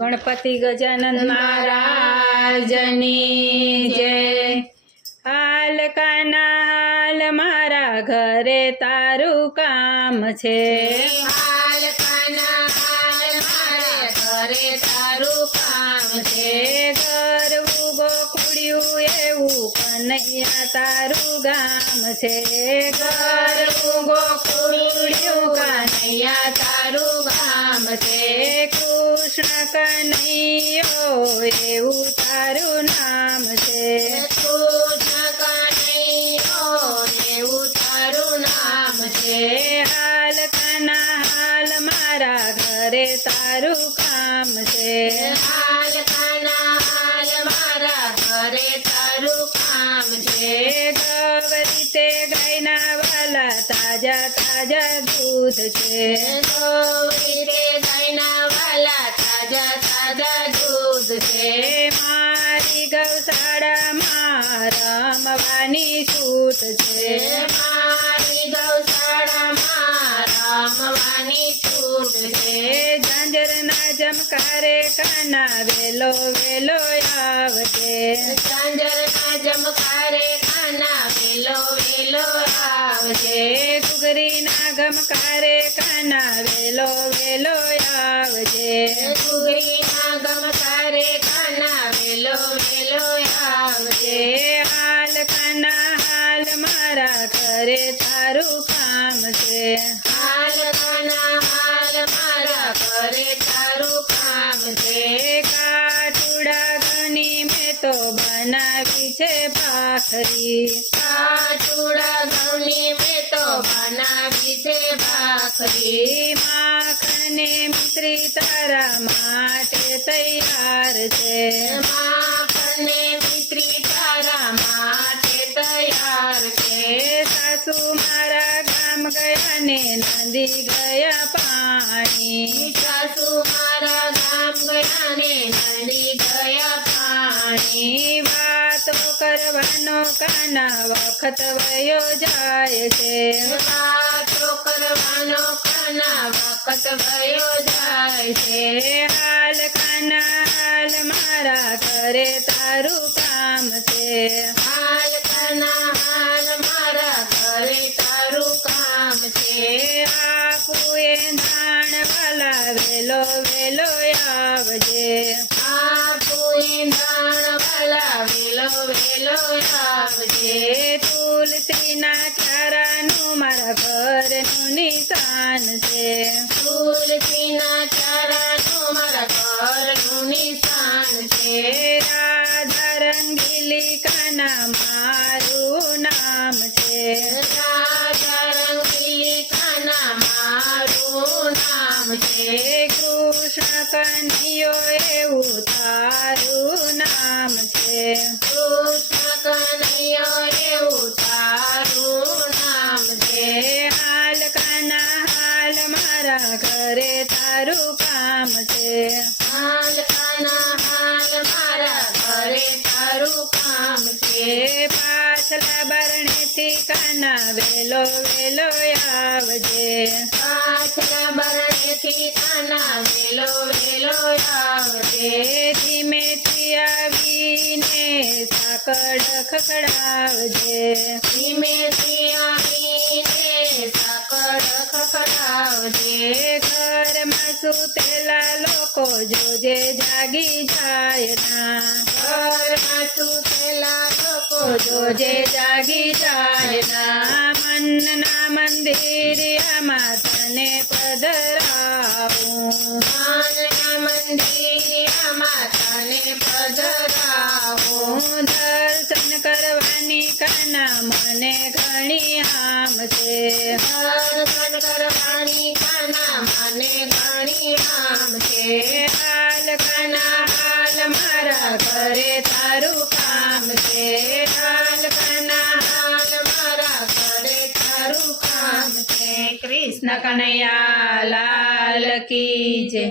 ગણપતિ ગજાનંદ મહારાજની જય। હાલ કાના હાલ મારા ઘરે તારું કામ છે। હાલ કાના હાલ મારા ઘરે તારું કામ છે। ગરવું ગોખુડ્યું એવું કનૈયા તારું ગામ છે। ગરવું ગોખુડ્યું કનૈયા તારું ગામ છે। કૃષ્ણ કનૈયો એવું તારું નામ છે। કૃષ્ણ કનૈયો એવું તારું નામ છે। હાલ કાના હાલ મારા ઘરે તારું કામ છે। હાલ કાના હાલ મારા ઘરે તારું કામ છે। ગવરી તે ગાયના વાલા તાજા તાજા દૂધ છે। ગૌરી રે ગાયના વાલા તાજા તાજા દૂધ છે। મારી ગૌશાળામાં રમવાની છૂટ છે। મારી ગૌશાળામાં રમવાની છૂટ છે। ઝાંઝરના જમકારે કાના વેલો વેલો આવજે। ઝાંઝરના જમકારે કાના વેલો વેલો આવજે। ઘૂઘરીના ગમકારે કાના વેલો વેલો આવજે। ઘૂઘરીના ગમકારે કાના વેલો વેલો આવજે। હાલ કાના હાલ મારા ઘરે તારું કામ છે। હાલ કાના હાલ મારા ઘરે તારું કામ છે। કાટુડા ઘણી મેં તો બનાવી છે ભાખરી। કાચુડા ઘઉંની મેં તો બનાવી છે ભાખરી। માખને મિશ્રી તારા માટે તૈયાર છે। માખણને મિશ્રી તારા માટે તૈયાર છે। સાસુ મારા ગામ ગયા ને નદી ગયા પાણી। સાસુ મારા ગામ ગયા ને નદી ગયા પાણી। વાતો કરવાનો કાના વખત વયો જાય છે। વાતો કરવાનો કાના વખત વયો જાય છે। હાલ કાના હાલ મારા ઘરે તારું કામ છે। હાલ કાના હાલ મારા ઘરે તારું કામ છે। આપુએ ધાણ વાલા વેલો વેલો આવજે। આપુએ ધાણ વાલા વેલો વેલો આવજે। તુલસીના ચારાનું મારા ઘરનું નિશાન છે। તુલસીના ચારાનું મારા ઘરનું નિશાન છે। રાધા રંગીલી કાના મારું નામ છે। રાધા રંગીલી કાના મારું નામ છે। કૃષ્ણ કનૈયો એવું તારું નામ છે। કૃષ્ણ કનૈયો એવું તારું નામ છે। હાલ કાના હાલ મારા ઘરે તારું કામ છે। હાલ કાના હાલ મારા ઘરે તારું કામ છે। પાછલા બારણેથી કાના વેલો વેલો આવજે। પાછલા બરણેથી કાના વેલો વેલો આવજે। ધીમેથી આવીને સાકડ ખખડાવજે। ધીમેથી આવીને સાકડ ખખડાવજે। ઘરમાં સુતેલા લોકો જોજે જાગી જાય ના। ઘરમાં સુતેલા લોકો જોજે જાગી જાય ના। મનના મંદિરિયામાં તને પધરાવું। માનના મંદિરમાં તને પધરાવું। દર્શન કરવાની કાના મને ઘણી આમ છે। દર્શન કરવાની કાના મને ઘણી આમ છે। હાલ કાના હાલ મારા ઘરે તારું કામ છે। હાલ કાના હાલ મારા ઘરે તારું કામ છે। કૃષ્ણ કનૈયા લાલ કી જય।